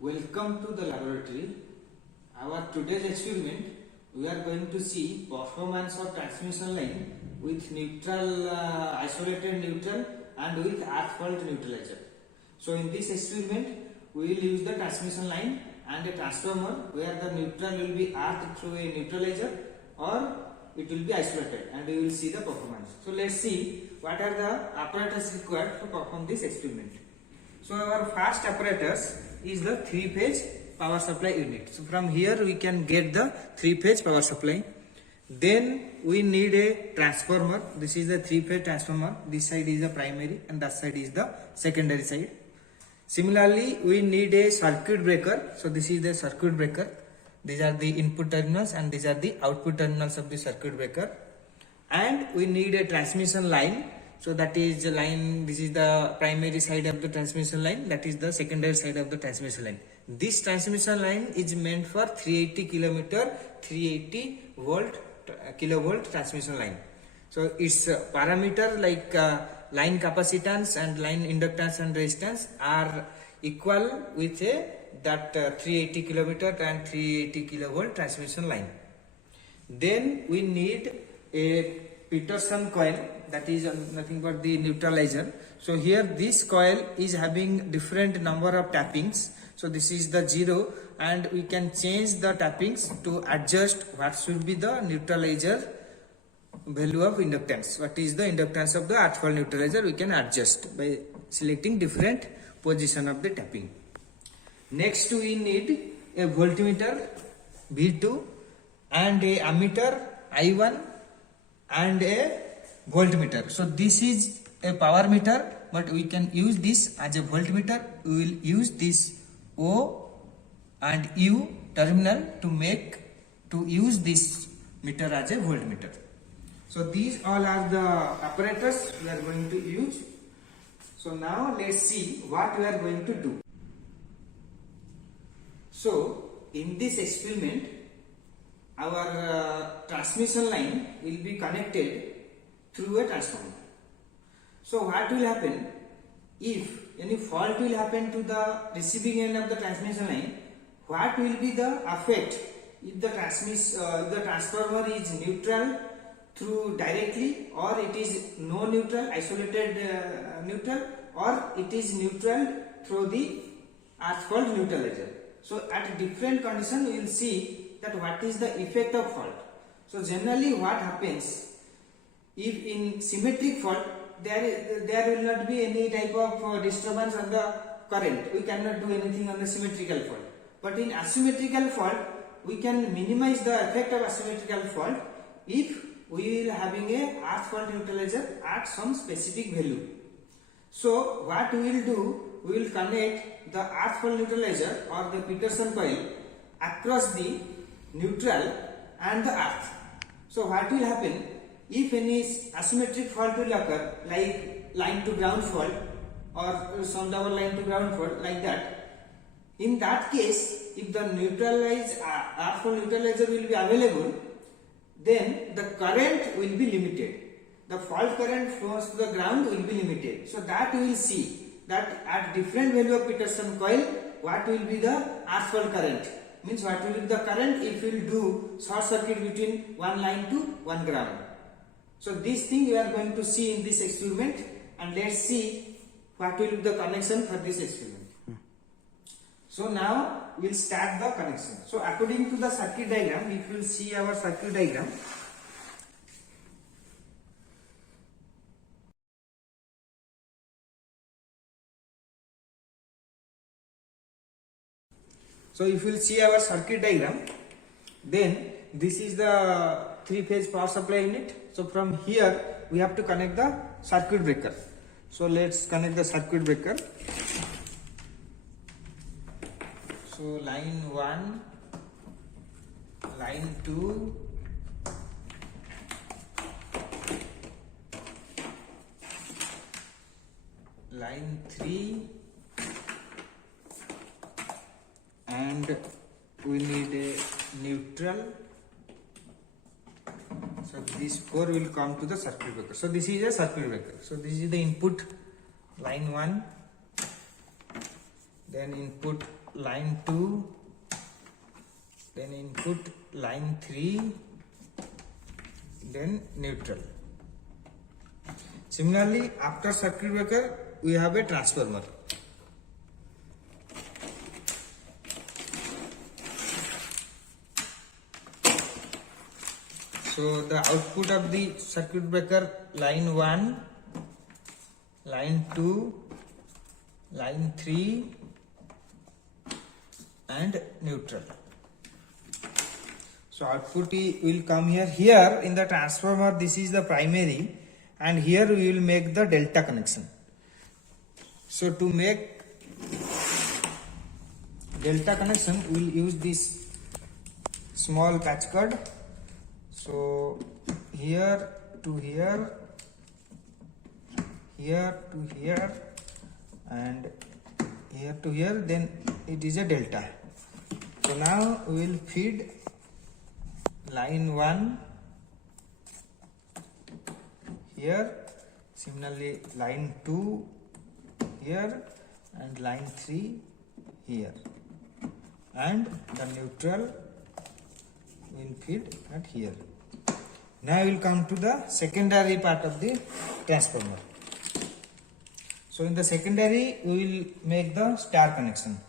Welcome to the laboratory. Our today's experiment, we are going to see performance of transmission line with neutral, isolated neutral and with earth fault neutralizer. So in this experiment, we will use the transmission line and a transformer where the neutral will be earthed through a neutralizer or it will be isolated, and we will see the performance. So let's see what are the apparatus required to perform this experiment. So our first apparatus is the 3-phase power supply unit. So from here we can get the 3-phase power supply. Then we need a transformer. This is the 3-phase transformer. This side is the primary and that side is the secondary side. Similarly, we need a circuit breaker. So this is the circuit breaker. These are the input terminals and these are the output terminals of the circuit breaker. And we need a transmission line. So that is the line, this is the primary side of the transmission line, that is the secondary side of the transmission line. This transmission line is meant for 380 kilometer, 380 kilovolt transmission line. So its parameter like line capacitance and line inductance and resistance are equal with that 380 kilometer and 380 kilovolt transmission line. Then we need a Peterson coil, that is nothing but the neutralizer. So here this coil is having different number of tappings. So this is the 0 and we can change the tappings to adjust what should be the neutralizer value of inductance. What is the inductance of the earth fault neutralizer, we can adjust by selecting different position of the tapping. Next we need a voltmeter V2 and a ammeter I1 and a voltmeter. So this is a power meter, but we can use this as a voltmeter. We will use this O and U terminal to use this meter as a voltmeter. So these all are the apparatus we are going to use. So now let's see what we are going to do. So in this experiment, our transmission line will be connected through a transformer. So what will happen if any fault will happen to the receiving end of the transmission line? What will be the effect if the transformer is neutral through directly, or it is no neutral, isolated neutral, or it is neutral through the earth fault neutralizer? So at different condition we will see that what is the effect of fault. So generally what happens, if in symmetric fault there will not be any type of disturbance on the current, we cannot do anything on the symmetrical fault. But in asymmetrical fault we can minimize the effect of asymmetrical fault if we will having a earth fault neutralizer at some specific value. So what we will do, we will connect the earth fault neutralizer or the Peterson coil across the neutral and the earth. So what will happen if any asymmetric fault will occur, like line to ground fault or some double line to ground fault, like that? In that case, if the neutralized earth fault neutralizer will be available, then the current will be limited. The fault current flows to the ground will be limited. So that we will see that at different value of Peterson coil, what will be the earth fault current? Means what will be the current if we will do short circuit between one line to one ground. So this thing we are going to see in this experiment, and let's see what will be the connection for this experiment. So now we will start the connection. So according to the circuit diagram, if you will see our circuit diagram, so if you will see our circuit diagram, then this is the 3-phase power supply unit. So from here we have to connect the circuit breaker. So let's connect the circuit breaker. So line 1, line 2, line 3, and we need a neutral. So these 4 will come to the circuit breaker. So this is a circuit breaker. So this is the input line 1, then input line 2, then input line 3, then neutral. Similarly, after circuit breaker, we have a transformer. So the output of the circuit breaker, line 1, line 2, line 3 and neutral. So output will come here. Here in the transformer, this is the primary, and here we will make the delta connection. So to make delta connection, we will use this small patch cord. So here to here, here to here, and here to here, then it is a delta. So now we will feed line 1 here, similarly line 2 here, and line 3 here, and the neutral will feed at here. Now we will come to the secondary part of the transformer. So in the secondary, we will make the star connection.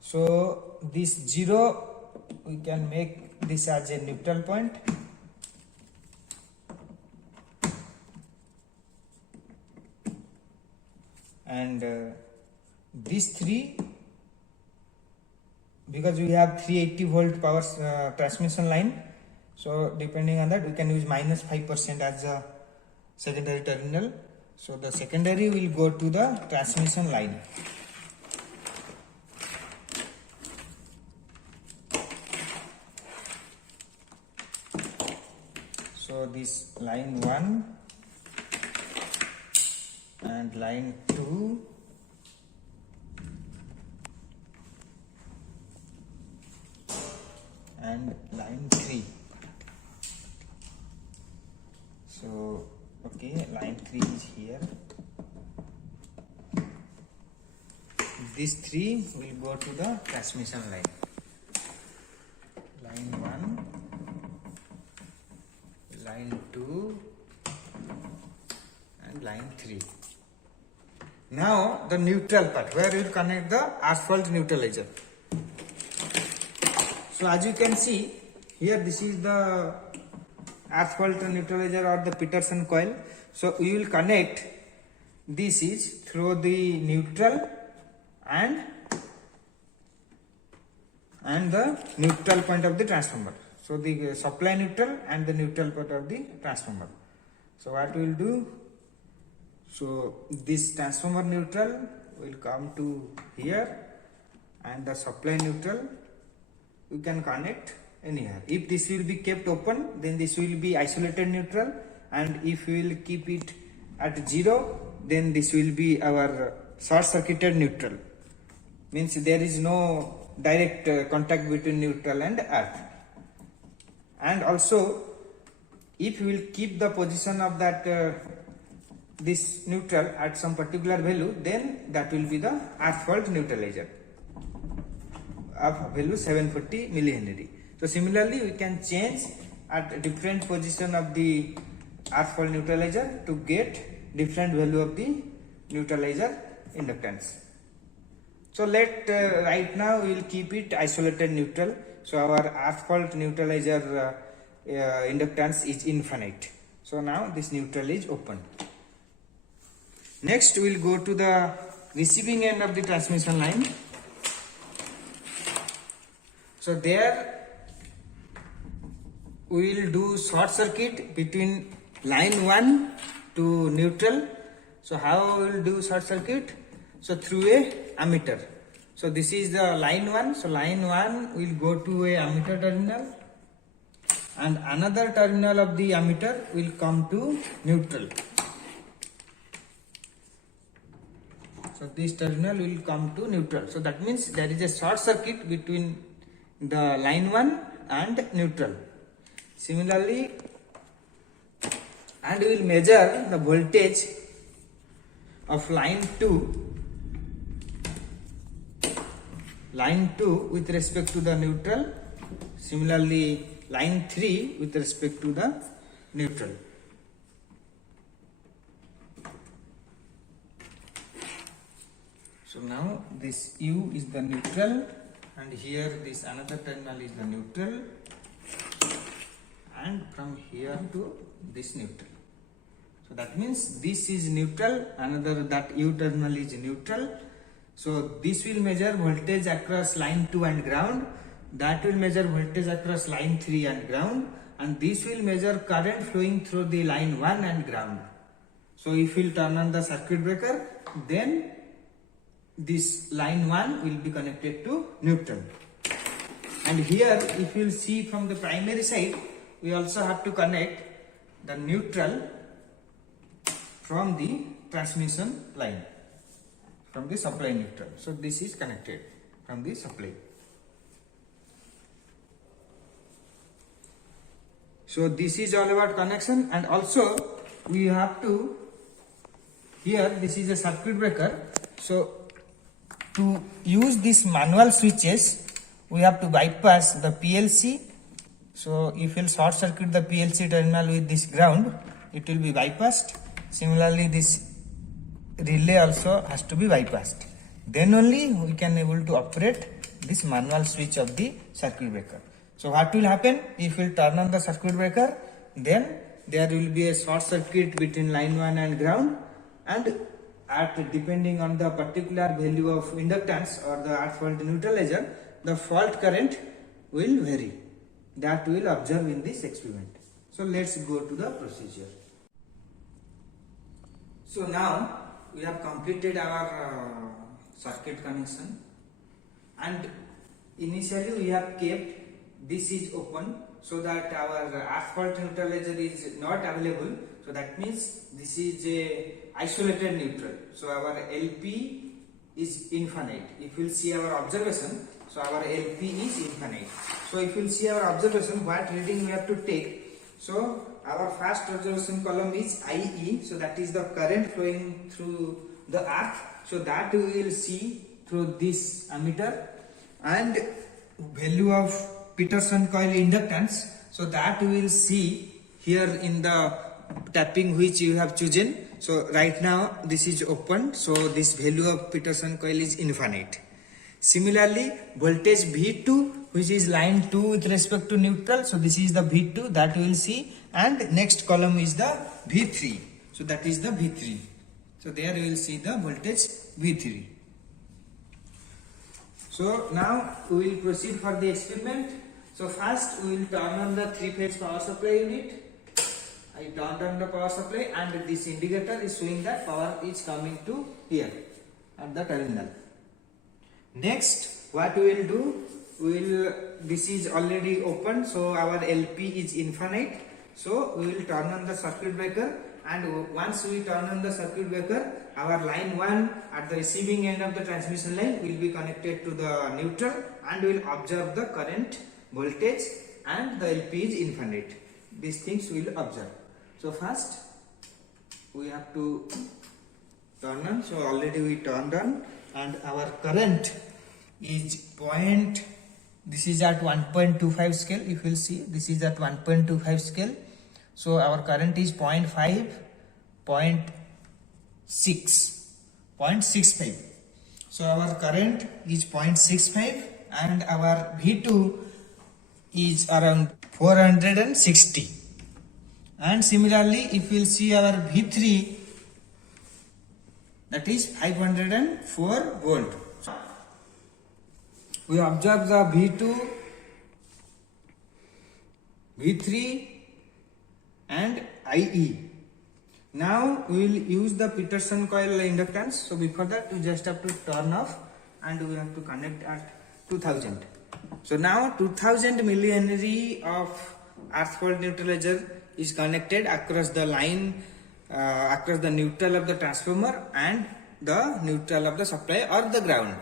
So this 0, we can make this as a neutral point, and this 3, because we have 380 volt power transmission line, so depending on that we can use -5% as a secondary terminal. So the secondary will go to the transmission line. So this line 1 and line 2 and line 3. So okay, line 3 is here. These 3 will go to the transmission line. Line 1, line 2 and line 3. Now the neutral part, where we will connect the asphalt neutralizer. So as you can see here, this is the asphalt neutralizer or the Peterson coil. So we will connect, this is through the neutral and the neutral point of the transformer. So the supply neutral and the neutral part of the transformer. So what we will do, so this transformer neutral will come to here, and the supply neutral we can connect in here. If this will be kept open, then this will be isolated neutral, and if we will keep it at 0, then this will be our short circuited neutral. Means there is no direct contact between neutral and earth. And also, if we will keep the position of that this neutral at some particular value, then that will be the asphalt neutralizer of value 740 millihenry. So similarly, we can change at different position of the asphalt neutralizer to get different value of the neutralizer inductance. So right now we will keep it isolated neutral. So our asphalt neutralizer inductance is infinite. So now this neutral is open. Next we will go to the receiving end of the transmission line. So there we will do short circuit between line 1 to neutral. So how we will do short circuit? So through a ammeter. So this is the line 1. So line 1 will go to a ammeter terminal, and another terminal of the ammeter will come to neutral. So this terminal will come to neutral. So that means there is a short circuit between the line 1 and neutral. Similarly, and we will measure the voltage of line 2 line 2 with respect to the neutral, similarly line 3 with respect to the neutral. So now this U is the neutral, and here this another terminal is the neutral, and from here to this neutral. So that means this is neutral, another that U terminal is neutral. So this will measure voltage across line 2 and ground, that will measure voltage across line 3 and ground, and this will measure current flowing through the line 1 and ground. So if we will turn on the circuit breaker, then this line 1 will be connected to neutral. And here if you will see from the primary side, we also have to connect the neutral from the transmission line, from the supply neutral. So this is connected from the supply. So this is all about connection, and also we have to, here this is a circuit breaker. So to use this manual switches, we have to bypass the PLC. So if you short circuit the PLC terminal with this ground, it will be bypassed. Similarly, this relay also has to be bypassed. Then only we can able to operate this manual switch of the circuit breaker. So what will happen if we turn on the circuit breaker? Then there will be a short circuit between line 1 and ground, and at depending on the particular value of inductance or the earth fault neutralizer, the fault current will vary. That we will observe in this experiment. So let's go to the procedure. So now we have completed our circuit connection, and initially we have kept this is open so that our earth fault neutralizer is not available. So that means this is a isolated neutral. So our LP is infinite. If you will see our observation, so our LP is infinite. So if you will see our observation, what reading we have to take. So our first observation column is IE. So that is the current flowing through the earth. So that we will see through this ammeter, and value of Peterson coil inductance. So that we will see here in the tapping which you have chosen. So right now this is open, so this value of Peterson coil is infinite. Similarly, voltage V2, which is line 2 with respect to neutral, so this is the V2 that we will see, and next column is the V3, so that is the V3. So there we will see the voltage V3. So now we will proceed for the experiment. So first we will turn on the 3-phase power supply unit. I turned on the power supply, and this indicator is showing that power is coming to here at the terminal. Next, what we will do, this is already open, so our LP is infinite. So we will turn on the circuit breaker, and once we turn on the circuit breaker, our line 1 at the receiving end of the transmission line will be connected to the neutral, and we will observe the current, voltage, and the LP is infinite. These things we will observe. So first we have to turn on. So already we turned on, and our current is this is at 1.25 scale. If you will see, this is at 1.25 scale. So our current is 0.5, 0.65. So our current is 0.65, and our V2 is around 460. And similarly, if you will see our V3, that is 504 volt. We observe the V2, V3 and IE. Now we will use the Peterson coil inductance. So before that, we just have to turn off, and we have to connect at 2000. So now 2000 millihenry of earth fault neutralizer is connected across the line, across the neutral of the transformer and the neutral of the supply or the ground.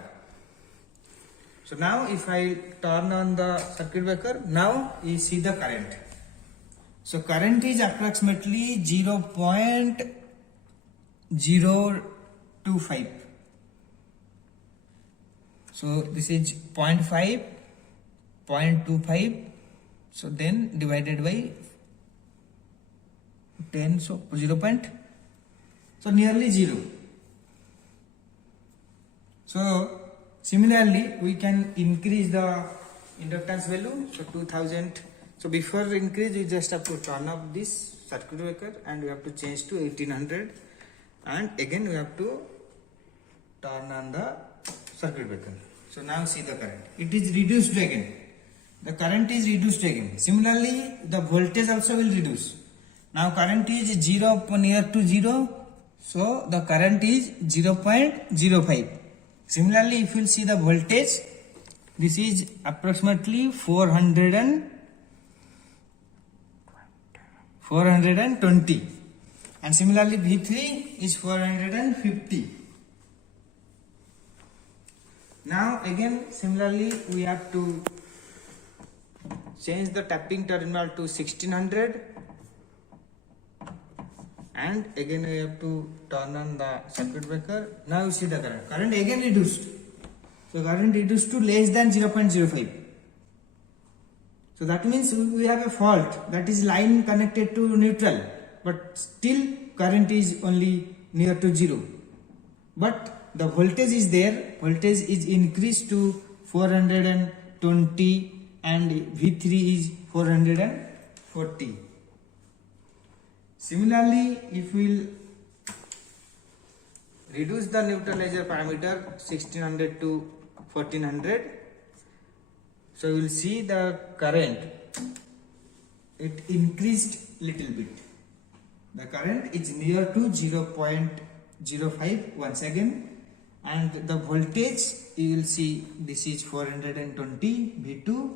So now if I turn on the circuit breaker, now you see the current. So current is approximately 0.025. So this is 0.5, 0.25. So then divided by 10, so 0. So nearly 0. So similarly, we can increase the inductance value. So 2000. So before increase, we just have to turn off this circuit breaker and we have to change to 1800. And again, we have to turn on the circuit breaker. So now see the current. It is reduced again. The current is reduced again. Similarly, the voltage also will reduce. Now current is 0 near to 0. So the current is 0.05. Similarly, if you will see the voltage, this is approximately 420. And similarly, V3 is 450. Now again, similarly, we have to change the tapping terminal to 1600. And again we have to turn on the circuit breaker. Now you see the current. Current again reduced. So current reduced to less than 0.05. So that means we have a fault, that is line connected to neutral, but still current is only near to 0. But the voltage is there. Voltage is increased to 420 and V3 is 440. Similarly, if we will reduce the neutralizer parameter 1600 to 1400, so you will see the current, it increased little bit. The current is near to 0.05 once again, and the voltage you will see this is 420 V2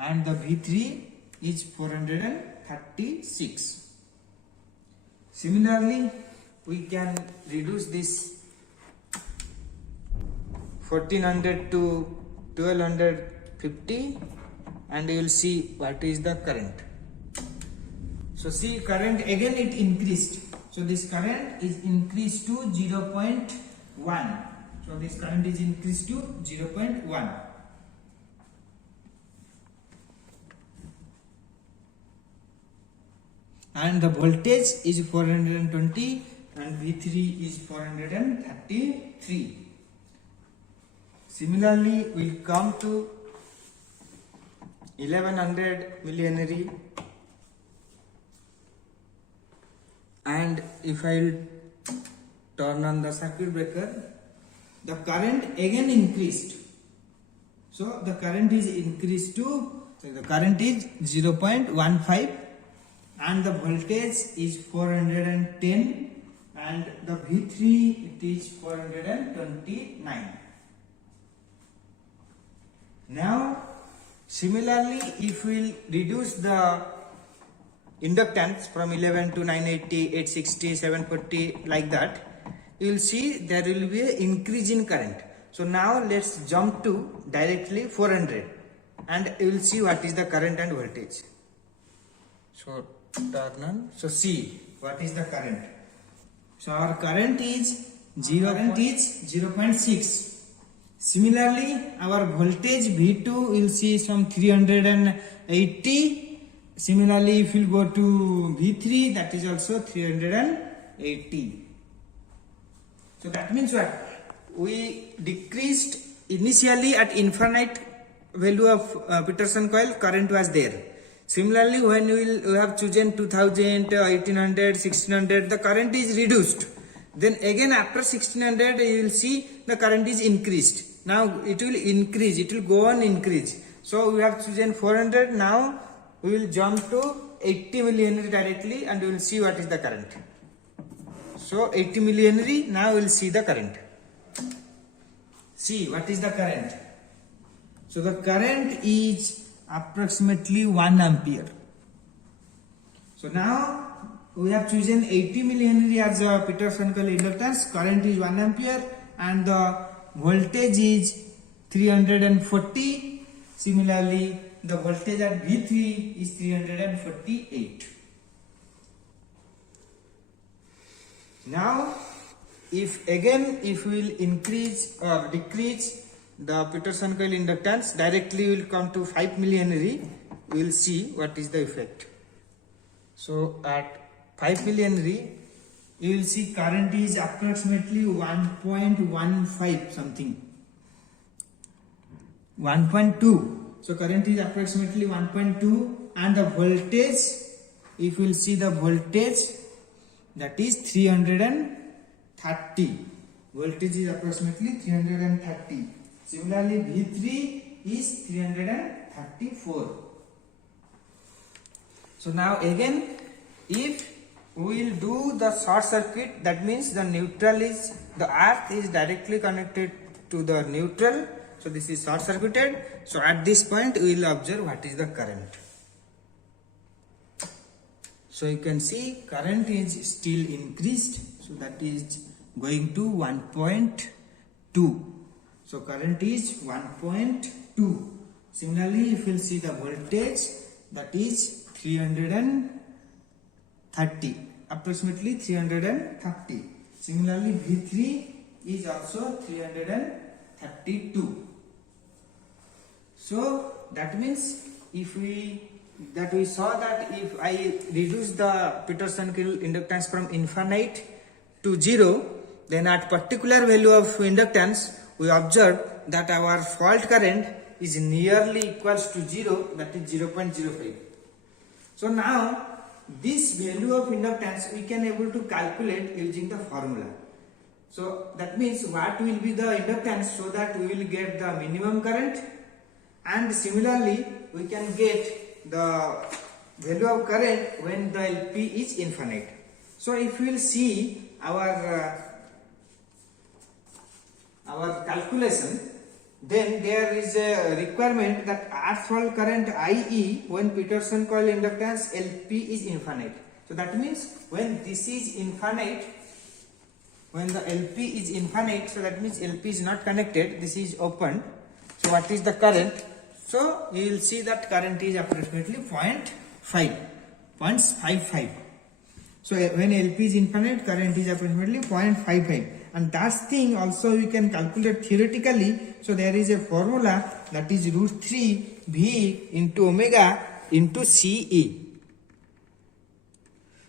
and the V3 is 436. Similarly, we can reduce this 1400 to 1250 and you will see what is the current. So see, current again it increased. So this current is increased to 0.1. So this current is increased to 0.1. And the voltage is 420 and V3 is 433. Similarly, we will come to 1100 millihenry, and if I will turn on the circuit breaker, the current again increased. So the current is increased to, so the current is 0.15 and the voltage is 410 and the V3 it is 429. Now similarly, if we will reduce the inductance from 11 to 980, 860, 740 like that, you will see there will be an increase in current. So now let's jump to directly 400 and you will see what is the current and voltage. So turn on. So see what is the current. So our current is 0.6. Similarly, our voltage V2 will see some 380. Similarly, if you go to V3, that is also 380. So that means what? We decreased initially at infinite value of Peterson coil, current was there. Similarly, when we have chosen 2000, 1800, 1600, the current is reduced. Then again after 1600, you will see the current is increased. Now it will increase, it will go on increase. So we have chosen 400. Now we will jump to 80 millihenry directly and we will see what is the current. So 80 millihenry, now we will see the current. See what is the current. So the current is approximately 1 ampere. So now we have chosen 80 millihenry as a Peterson coil inductance. Current is 1 ampere and the voltage is 340. Similarly, the voltage at V3 is 348. Now, if we will increase or decrease the Peterson coil inductance directly will come to 5 millihenry. We will see what is the effect. So at 5 millihenry, you will see current is approximately 1.15 something. 1.2. So current is approximately 1.2, and the voltage, if you will see the voltage, that is 330. Voltage is approximately 330. Similarly, V3 is 334. So now again, if we will do the short circuit, that means the earth is directly connected to the neutral. So this is short circuited. So at this point we will observe what is the current. So you can see current is still increased. So that is going to 1.2. So current is 1.2. Similarly, if you will see the voltage, that is 330, approximately 330. Similarly, V3 is also 332. So that means if we saw that if I reduce the Peterson coil inductance from infinite to 0, then at particular value of inductance we observe that our fault current is nearly equals to 0, that is 0.05. So now this value of inductance we can able to calculate using the formula. So that means what will be the inductance, so that we will get the minimum current, and similarly we can get the value of current when the LP is infinite. So if we will see our calculation, then there is a requirement that earth fault current IE when Peterson coil inductance LP is infinite. So that means when this is infinite, when the LP is infinite, so that means LP is not connected, this is open. So what is the current? So you will see that current is approximately 0.55. So when LP is infinite, current is approximately 0.55. And that thing also we can calculate theoretically. So there is a formula, that is root 3 V into omega into CE.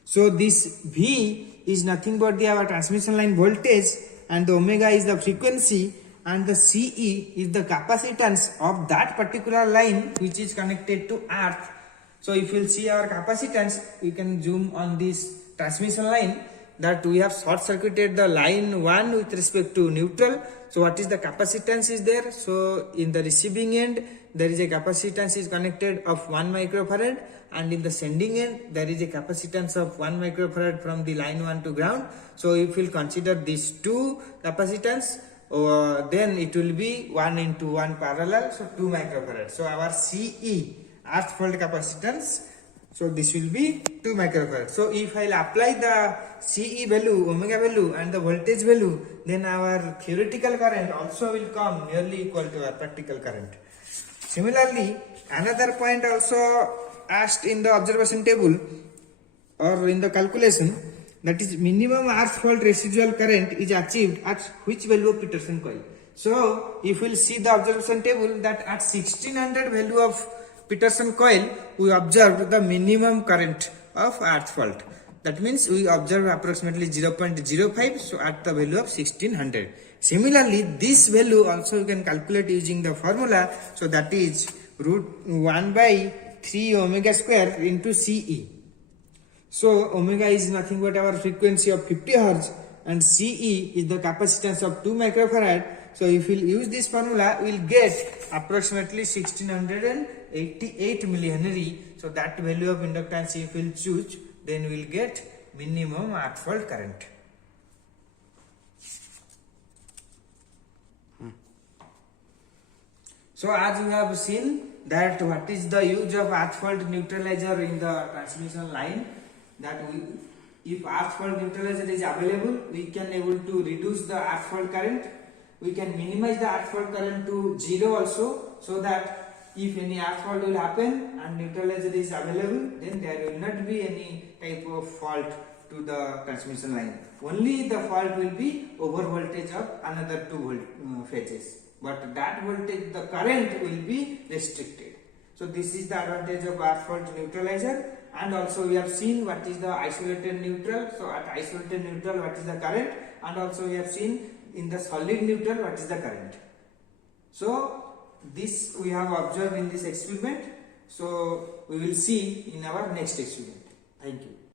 So this V is nothing but our transmission line voltage, and the omega is the frequency, and the CE is the capacitance of that particular line which is connected to earth. So if you will see our capacitance, we can zoom on this transmission line, that we have short circuited the line 1 with respect to neutral. So what is the capacitance is there? So in the receiving end there is a capacitance is connected of 1 microfarad, and in the sending end there is a capacitance of 1 microfarad from the line 1 to ground. So if we will consider these two capacitance, then it will be 1 into 1 parallel, so 2 microfarad. So our CE, earth fault capacitance, so this will be 2 microfarad. So if I will apply the CE value, omega value, and the voltage value, then our theoretical current also will come nearly equal to our practical current. Similarly, another point also asked in the observation table or in the calculation, that is minimum earth fault residual current is achieved at which value of Peterson coil. So if we will see the observation table, that at 1600 value of Peterson coil we observed the minimum current of earth fault. That means we observe approximately 0.05, so at the value of 1600. Similarly, this value also you can calculate using the formula, so that is root 1 by 3 omega square into CE. So omega is nothing but our frequency of 50 Hz, and CE is the capacitance of 2 microfarad. So if we will use this formula, we will get approximately 1688 millihenry. So that value of inductance if we will choose, then we will get minimum earth fault current. So as we have seen that what is the use of earth fault neutralizer in the transmission line, that if earth fault neutralizer is available, we can able to reduce the earth fault current. We can minimize the earth fault current to 0 also, so that if any earth fault will happen and neutralizer is available, then there will not be any type of fault to the transmission line. Only the fault will be over voltage of another 2 phases. but that voltage, the current will be restricted. So this is the advantage of bar fault neutralizer. And also we have seen what is the isolated neutral. So at isolated neutral what is the current, and also we have seen in the solid neutral what is the current. So this we have observed in this experiment. So we will see in our next experiment. Thank you.